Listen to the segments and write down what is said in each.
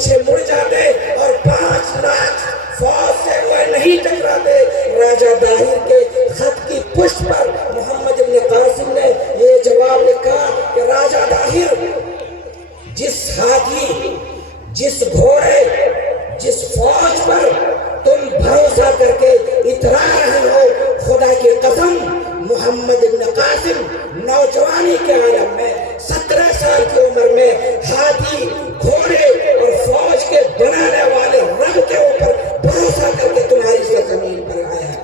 پیچھے مڑ جاتے اور 5 لاکھ فوج سے وہ نہیں ٹکراتے۔ راجہ داہر کے خط کی پشت پر محمد ابن قاسم نے یہ جواب لکھا کہ راجہ داہر، جس ہاتھی، جس گھوڑے، جس فوج پر تم بھروسہ کر کے اترا رہے ہو، خدا کی قسم محمد ابن قاسم نوجوانی کے عالم میں 17 سال کی عمر میں ہاتھی، گھوڑے اور فوج کے بنانے والے رب کے اوپر بھروسہ کر کے تمہاری سرزمین پر آیا ہے،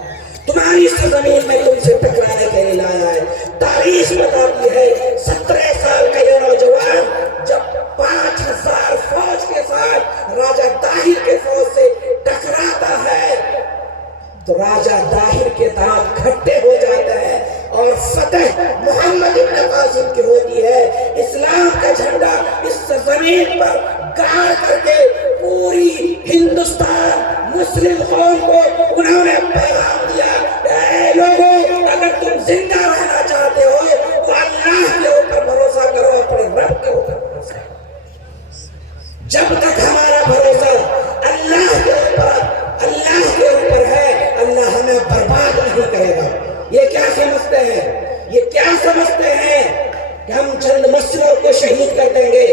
تمہاری سرزمین میں تم سے ٹکرانے کے لیے لایا ہے۔ تاریخ بتاتی ہے 17 سال کا یہ نوجوان جب 5000 فوج کے ساتھ راجہ داہر کے فوج سے ٹکراتا ہے تو راجہ داہر کے دانت کھٹے ہو جاتے ہیں اور فتح محمد ابن قاسم کی ہوتی ہے۔ اسلام کا جھنڈا اس زمین پر گاڑ کر کے پوری ہندوستان مسلم قوم کو انہوں نے پیغام دیا، اے لوگوں، اگر تم زندہ رہنا چاہتے ہو تو اللہ کے اوپر بھروسہ کرو، اپنے رب کے اوپر بھروسہ کرو۔ جب تک ہمارا بھروسہ اللہ کے اوپر ہے، اللہ ہمیں برباد نہیں کرے گا۔ یہ کیا سمجھتے ہیں؟ یہ کیا سمجھتے ہیں کہ ہم چند مسجدوں کو شہید کر دیں گے،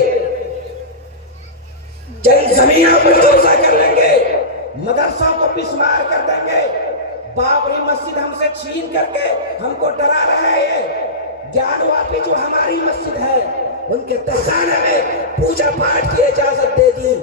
چند زمینوں پر قبضہ کر لیں گے، مدرسوں کو بسمار کر دیں گے، بابری مسجد ہم سے چھین کر کے ہم کو ڈرا رہا ہے؟ یہ جان واپی جو ہماری مسجد ہے ان کے تہخانے میں پوجا پاٹ کی اجازت دے دی،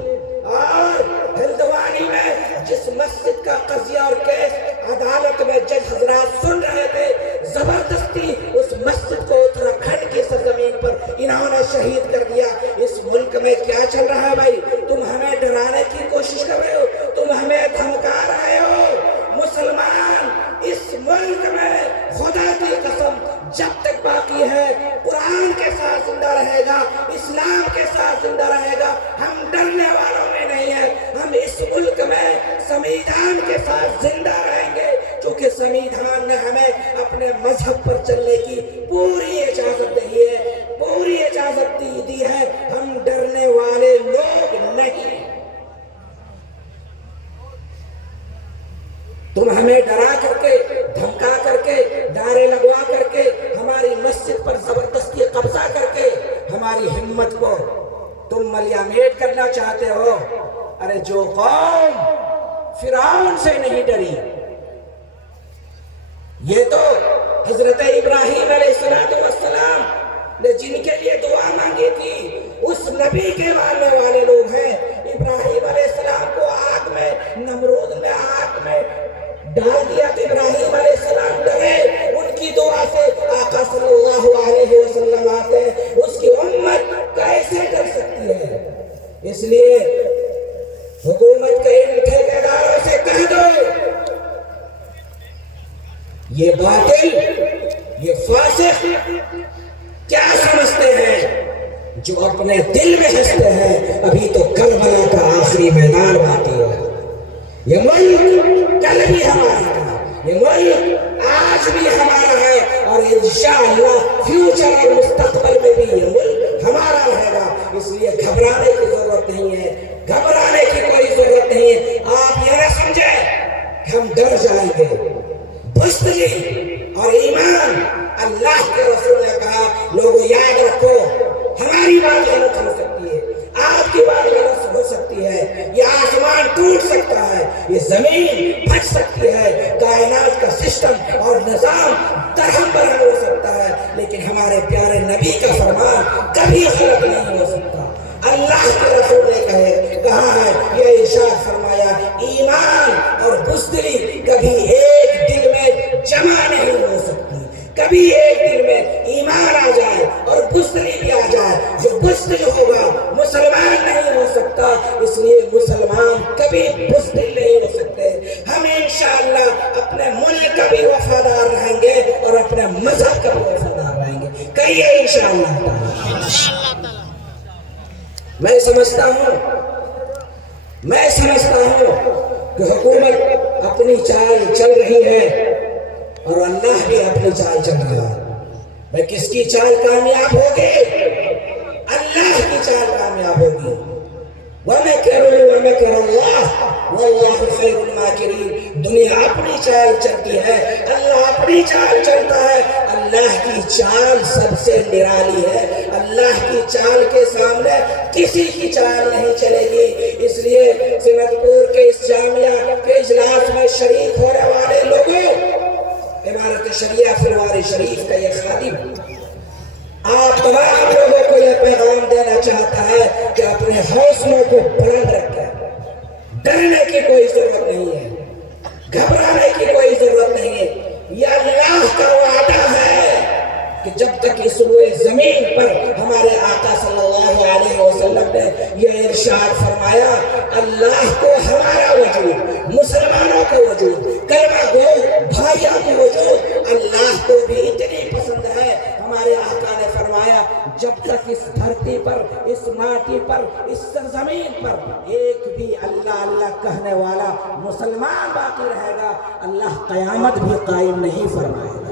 اور ہلدوانی میں جس مسجد کا قضیہ اور کیس عدالت میں جج حضرات سن رہے تھے، زبردستی اس مسجد کو اتراکھنڈ کی سرزمین پر انہوں نے شہید کر دیا۔ اس ملک میں کیا چل رہا ہے بھائی؟ تم ہمیں ڈرانے کی کوشش کر رہے ہو، تم ہمیں دھمکا رہے ہو۔ مسلمان اس ملک میں خدا کی قسم جب تک باقی ہے قرآن کے ساتھ زندہ رہے گا، اسلام کے ساتھ زندہ رہے گا۔ ہم ڈرنے والوں میں نہیں ہیں، ہم اس ملک میں سمویدھان کے ساتھ زندہ رہیں گے، چونکہ سمویدھان نے ہمیں اپنے مذہب پر چلنے کی پوری اجازت دی ہے، پوری اجازت دی ہے۔ ہم ڈرنے والے لوگ نہیں۔ تم ہمیں ڈرا کر کے، دھمکا کر کے، نعرے لگوا کر کے، ہماری مسجد پر زبردستی قبضہ کر کے ہماری ہمت کو تم ملیامیٹ کرنا چاہتے ہو۔ ارے جو قوم فرعون سے نہیں ڈری، یہ تو حضرت ابراہیم علیہ السلام نے جن کے لیے دعا مانگی تھی اس نبی کے ماننے والے لوگ ہیں۔ ابراہیم علیہ السلام کو آگ میں، نمرود نے آگ میں ڈال دیا تو ابراہیم علیہ السلام ڈرے، ان کی دعا سے آقا صلی اللہ علیہ وسلم آتے ہیں۔ اس کی امت کیسے ڈر سکتی ہے؟ اس لیے حکومت کے ان ٹھیکیداروں سے کہہ دو، یہ باطل، یہ فاسق کیا سمجھتے ہیں؟ جو اپنے دل میں ہنستے ہیں، ابھی تو کربلا کا آخری میدان باقی ہے۔ یہ ملک کل بھی ہمارا تھا، یہ ملک آج بھی ہمارا ہے، اور انشاءاللہ فیوچر اور مستقبل میں بھی یہ ملک ہمارا رہے گا۔ اس لیے گھبرانے کی ضرورت نہیں ہے، گھبرانے کی کوئی ضرورت نہیں ہے۔ آپ یہ نہ سمجھیں کہ ہم ڈر جائیں گے۔ بزدلی اور ایمان، اللہ کے رسول نے کہا، لوگوں یاد رکھو، ہماری بات غلط ہو سکتی ہے، آپ کی بات غلط ہو سکتی ہے، یہ آسمان ٹوٹ سکتا ہے، یہ زمین پھٹ سکتی ہے، کائنات کا سسٹم اور نظام درہم برہم ہو سکتا ہے، لیکن ہمارے پیارے نبی کا فرمان کبھی غلط نہیں ہو سکتا۔ اللہ کے رسول نے کہا ہے، یہ ارشاد فرمایا، ایمان اور بزدلی کبھی ایک دل میں جمع نہیں ہو سکتی۔ کبھی ایک دل میں ایمان آ جائے اور بزدلی بھی آ جائے، جو بزدل ہوگا مسلمان نہیں ہو سکتا۔ اس لیے مسلمان کبھی بزدل نہیں ہو سکتے۔ ہم انشاءاللہ اپنے ملک کا بھی وفادار رہیں گے اور اپنے مذہب کا بھی وفادار رہیں گے۔ کہیے انشاءاللہ۔ میں سمجھتا ہوں کہ حکومت اپنی چال چل رہی ہے اور اللہ بھی اپنی چال چل رہا ہے۔ میں کس کی چال کامیاب ہوگی؟ اللہ کی چال کامیاب ہوگی۔ وَمَكَرُوا وَمَكَرَ اللَّهُ وَاللَّهُ خَيْرُ الْمَاكِرِينَ۔ دنیا اپنی چال چلتی ہے، اللہ اپنی چال چلتا ہے۔ اللہ کی چال سب سے نرالی ہے، اللہ کی چال کے سامنے کسی کی چال نہیں چلے گی۔ اس لیے سمت پور کے اس جامعہ کے اجلاس میں شریک ہونے والے لوگوں، امارت شریعہ فلواری شریف کا یہ خادم آپ تمام لوگوں کو یہ پیغام دینا چاہتا ہے کہ اپنے حوصلوں کو بلند رکھیں۔ ڈرنے کی کوئی ضرورت نہیں ہے، گھبرانے کی کوئی ضرورت نہیں ہے۔ یہ اللہ کا وعدہ ہے کہ جب تک اس روئے زمین پر ہمارے آقا صلی اللہ علیہ وسلم نے یہ ارشاد فرمایا، اللہ کو ہمارا وجود، مسلمانوں کا وجود، کلمہ گو بھائیوں کا وجود اللہ کو بھی اتنی پسند ہے۔ ہمارے آقا نے فرمایا جب تک اس دھرتی پر، اس ماٹی پر، اس سرزمین پر ایک بھی اللہ اللہ کہنے والا مسلمان باقی رہے گا، اللہ قیامت بھی قائم نہیں فرمائے گا۔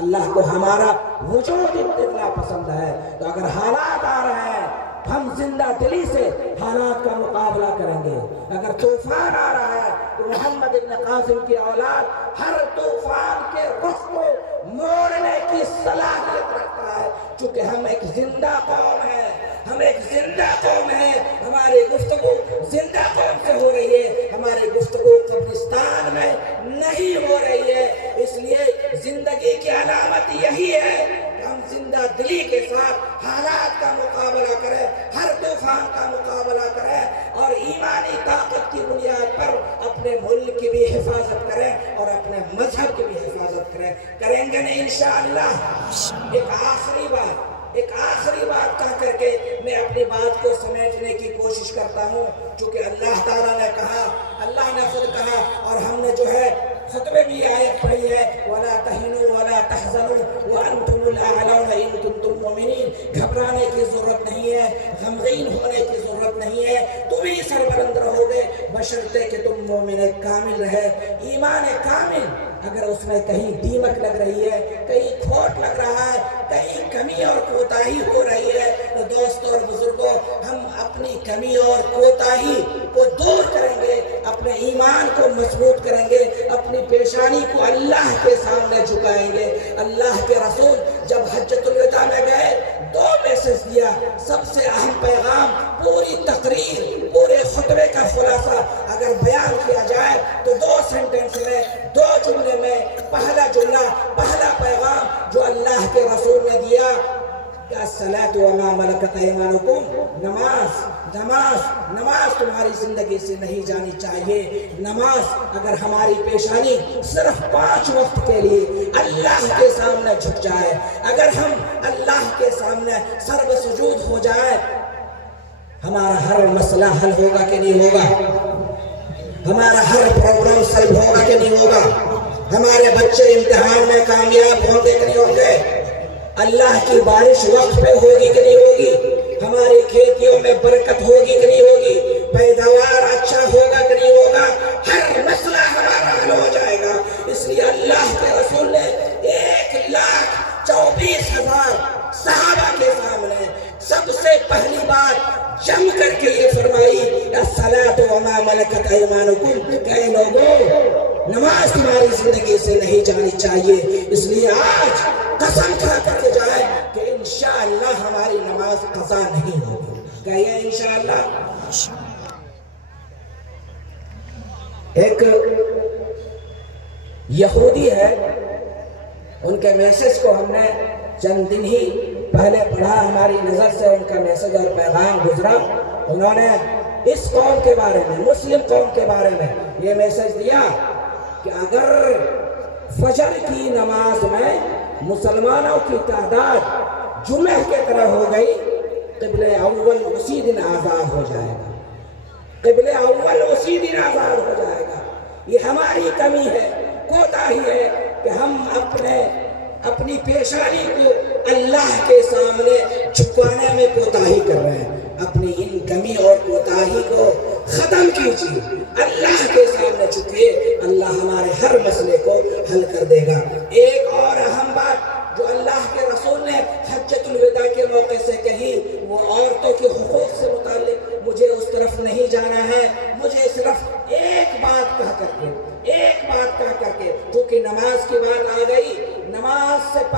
اللہ کو ہمارا وجود اتنا پسند ہے، تو اگر حالات آ رہے ہیں ہم زندہ دلی سے حالات کا مقابلہ کریں گے۔ اگر طوفان آ رہا ہے تو محمد ابن قاسم کی اولاد ہر طوفان کے رخ کو موڑنے کی صلاحیت رکھتا ہے، چونکہ ہم ایک زندہ قوم ہے، ہم ایک زندہ قوم ہے۔ ہماری گفتگو زندہ قوم سے ہو رہی ہے، ہماری گفتگو قبرستان میں نہیں ہو رہی ہے۔ اس لیے زندگی کی علامت یہی ہے کہ ہم زندہ دلی کے ساتھ حالات کا مقابلہ کریں، ہر طوفان کا مقابلہ کریں، اور ایمانی طاقت کی بنیاد پر اپنے ملک کی بھی حفاظت کریں اور اپنے مذہب کی بھی حفاظت کریں گے نہیں انشاءاللہ۔ ایک آخری بات کہہ کر کے میں اپنی بات کو سمیٹنے کی کوشش کرتا ہوں، چونکہ اللہ تعالیٰ نے کہا، اللہ نے خود کہا، اور ہم نے جو ہے خطبے بھی آیت پڑھی ہے، وَلَا تَهِنُوا وَلَا تَحْزَنُوا وَأَنْتُمُ الْأَعْلَوْنَ إِن كُنتُم مُّؤْمِنِينَ۔ گھبرانے کی ضرورت نہیں ہے، غمگین ہونے کی ضرورت نہیں ہے، تم ہی سربلند رہو گے بشرطے کہ تم مومن کامل رہے۔ ایمان کامل اگر اس میں کہیں دیمک لگ رہی ہے، کہیں کھوٹ لگ رہا ہے، کہیں کمی اور کوتاہی ہو رہی ہے، تو دوستوں اور بزرگوں ہم اپنی کمی اور کوتاہی کو دور کریں گے، اپنے ایمان کو مضبوط کریں گے، اپنی پیشانی کو اللہ کے سامنے جھکائیں گے۔ اللہ کے رسول جب حجۃ الوداع میں گئے، دو میسج دیا، سب سے اہم پیغام، پوری تقریر، پورے خطبے کا خلاصہ اگر بیان کیا جائے تو دو سینٹنس میں، دو جملے میں، پہلا جملہ، پہلا پیغام جو اللہ کے رسول نے دیا کہ الصلاۃ وما ملکت ایمانکم، نماز تمہاری زندگی سے نہیں جانی چاہیے۔ نماز اگر ہماری پیشانی صرف 5 وقت کے لیے اللہ کے سامنے جھک جائے، اگر ہم اللہ کے سامنے سرب سجود ہو جائے، ہمارا ہر مسئلہ حل ہوگا کہ نہیں ہوگا؟ ہمارا ہر پروگرام سلب ہوگا کہ نہیں ہوگا؟ ہمارے بچے امتحان میں کامیاب ہوں گے کہ نہیں ہوں گے؟ اللہ کی بارش وقت پہ ہوگی کہ نہیں ہوگی؟ ہماری کھیتیوں میں برکت ہوگی کہ نہیں ہوگی؟ پیداوار اچھا ہوگا کہ نہیں ہوگا؟ ہر مسئلہ ہمارا حل ہو جائے گا۔ اس لیے اللہ کے رسول نے 1,24,000 صحابہ کے سامنے سب سے پہلی بات جم کر کے یہ فرمائی، الصلاۃ وما ملکت ایمانکم، کہ اے لوگوں نماز تمہاری زندگی سے نہیں جانی چاہیے۔ اس لیے آج قسم کھا کر کے جائے کہ انشاءاللہ ہماری نماز قضا نہیں ہوگی، کہیے انشاءاللہ۔ ایک یہودی ہے، ان کے میسج کو ہم نے چند دن ہی پہلے پڑھا، ہماری نظر سے ان کا میسج اور پیغام گزرا۔ انہوں نے اس قوم کے بارے میں، مسلم قوم کے بارے میں یہ میسج دیا کہ اگر فجر کی نماز میں مسلمانوں کی تعداد جمعہ کے طرح ہو گئی، قبل اول اسی دن آزاد ہو جائے گا، قبل اول اسی دن آزاد ہو جائے گا۔ یہ ہماری کمی ہے، کوتاہی ہے کہ ہم اپنی پیشانی کو اللہ کے سامنے جھکانے میں کوتاہی کر رہے ہیں۔ اپنی ان کمی اور کوتاہی کو ختم کیجیے، اللہ کے سامنے جھکیے، اللہ ہمارے ہر مسئلے کو حل کر دے گا۔ ایک اور اہم بات جو اللہ کے رسول نے حجۃ الوداع کے موقع سے کہی، وہ عورتوں کے حقوق سے متعلق، مجھے اس طرف جانا ہے مجھے صرف ایک بات کہہ کر کے، ایک بات کہہ کر کے، کیونکہ نماز کی بات آ گئی، نماز سے